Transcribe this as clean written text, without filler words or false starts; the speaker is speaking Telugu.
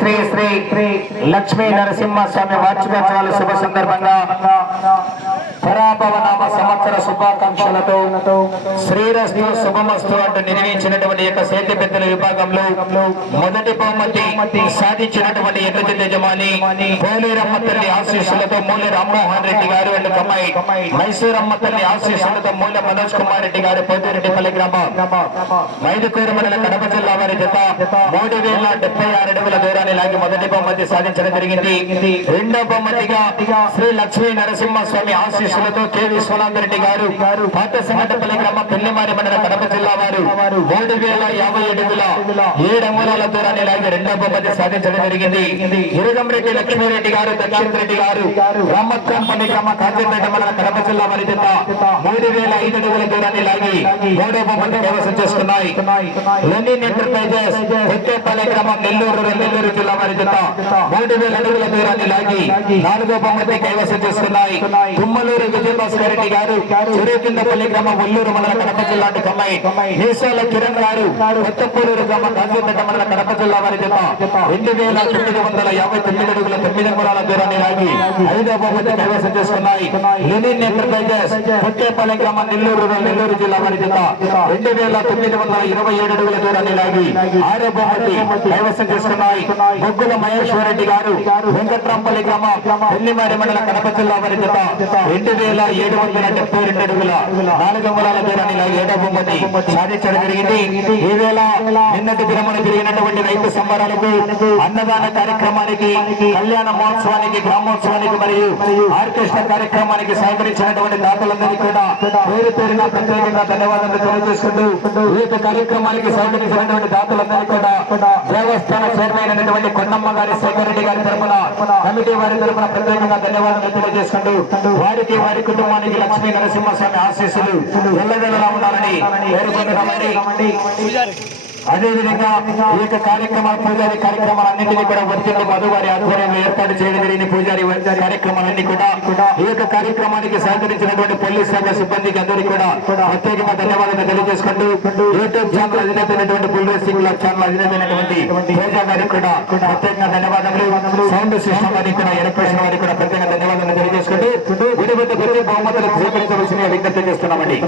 శ్రీ శ్రీ లక్ష్మీ నరసింహస్వామి వార్షికోత్సవాల శుభ సందర్భంగా పరాభవనామ సంవత్సర శుభాకాంక్షలతో శ్రీరస్తు శుభమస్తు అంటూ నిర్వహించినటువంటి యొక్క సేతి పెద్దల విభాగంలో మొదటి బహుమతి సాధించినటువంటి ఎదుటి యజమాని పోలేరమ్మ తల్లి ఆశీస్సులతో మూల రామ్మోహన్ రెడ్డి గారు అండ్ కమ్మాయి మైసూరమ్మ తల్లి ఆశీస్సులతో మూల మనోజ్ కుమార్ రెడ్డి గారు పోతిరెడ్డిపల్లి గ్రామం మైదుకూరు మండల కడప జిల్లా వారి జత 3076 అడుగుల దూరాన్ని లాగి మొదటి బహుమతి సాధించడం జరిగింది. రెండో బహుమతిగా శ్రీ లక్ష్మీ నరసింహస్వామి ఆశీస్సులతో కె విశ్వనాథ్ రెడ్డి గారు పాత సంగటపల్లి గ్రామ పెళ్లిమారి మండల కడప జిల్లా వారు 3050 అడుగుల 7 అంగుళాల దూరాన్ని లాగి రెండో బహుమతి సాధించడం జరిగింది. ఇరుగంరెడ్డి లక్ష్మీరెడ్డి గారు దక్షిణ రెడ్డి గారు రామత్కంపల్లి గ్రామ కాంచంపేట మండల కడప జిల్లా వారి జత 3005 అడుగుల దూరాన్ని లాగి మూడో బహుమతి కైవసం చేసుకున్నాయి. లెనిన్ ఎంటర్ప్రైజెస్ కొత్తేపల్లి గ్రామం నెల్లూరు జిల్లా వారి జత 3000 అడుగుల దూరాన్ని లాగి నాలుగో బహుమతి కైవసం చేసుకున్నాయి. తుమ్మలూరు విజయభాస్కర్ రెడ్డి గారు చెరువుకిందపల్లి గ్రామం ఒల్లూరు మండల కడప జిల్లా కమ్మాయి మీసాల కిరణ్ గారు కొత్తపూరూరు గ్రామం కాంచంపేట మండల కడప జిల్లా వారి జత 2959 అడుగుల 9 అంగుళాల దూరాన్ని లాగి ఐదో బహుమతి కైవసం చేసుకున్నాయి. లెనిన్ ఎంటర్ప్రైజెస్ కొత్తేపల్లి గ్రామం నెల్లూరు జిల్లా వారి జత 2927 అడుగుల దూరాన్ని లాగి ఆరో బహుమతి కైవసం చేసుకున్నాయి. బొగ్గుల మహేశ్వర రెడ్డి గారు వెంకట్రాంపల్లి గ్రామం పెళ్లిమారి మండల కడప జిల్లా వారి జత 2772 అడుగుల 4 అంగుళాల దూరాన్ని లాగి ఏడో బహుమతి సాధించడం జరిగింది. ఈ వేళ నిన్నటి దినమున జరిగినటువంటి రైతు సంబరాలకు అన్నదాన కార్యక్రమానికి కళ్యాణ మహోత్సవానికి గ్రామోత్సవానికి మరియు ఆర్కెస్ట్రా కార్యక్రమానికి సహకరించినటువంటి దాతలందరికీ కూడా పేరు పేరున ప్రత్యేకంగా ధన్యవాదాలు తెలియజేసుకుంటూ ఈ యొక్క కార్యక్రమానికి సహకరించినటువంటి దాతలందరికీ కూడా దేవస్థాన చైర్మన్ అయినటువంటి కొండమ్మ గారి శేఖర్ రెడ్డి గారి తరఫున కమిటీ వారి తరఫున ప్రత్యేకంగా ధన్యవాదాలు తెలియజేసుకుంటూ వారికి వారి కుటుంబానికి లక్ష్మీ నరసింహస్వామి ఆశీస్సులు ఎల్లవేళలా ఉండాలని కోరుకుంటున్నామండి. అదేవిధంగా ఈ యొక్క పూజారి కార్యక్రమాలన్నింటినీ కూడా వర్తిల్లి మధు వారి ఆధ్వర్యంలో ఏర్పాటు చేయడం జరిగిన పూజారి కార్యక్రమాలన్నీ కూడా ఈ యొక్క కార్యక్రమానికి సహకరించినటువంటి పోలీస్ శాఖ సిబ్బందికి అందరికీ కూడా ప్రత్యేకంగా ధన్యవాదాలు తెలియజేసుకుంటూ యూట్యూబ్ ఛానల్ అధినేతైనటువంటి బుల్ రేసింగ్ క్లబ్ ఛానల్ అధినేతైనటువంటి పూజా గారికి కూడా ప్రత్యేకంగా ధన్యవాదాలు. సౌండ్ సిస్టమ్ వారికి కూడా ఎలక్ట్రిషన్ వారికి కూడా ప్రత్యేకంగా ధన్యవాదాలు తెలియజేసుకుంటూ విడిపెట్టి బహుమతులు స్వీకరించవలసిన విజ్ఞప్తి చేస్తున్నామండి.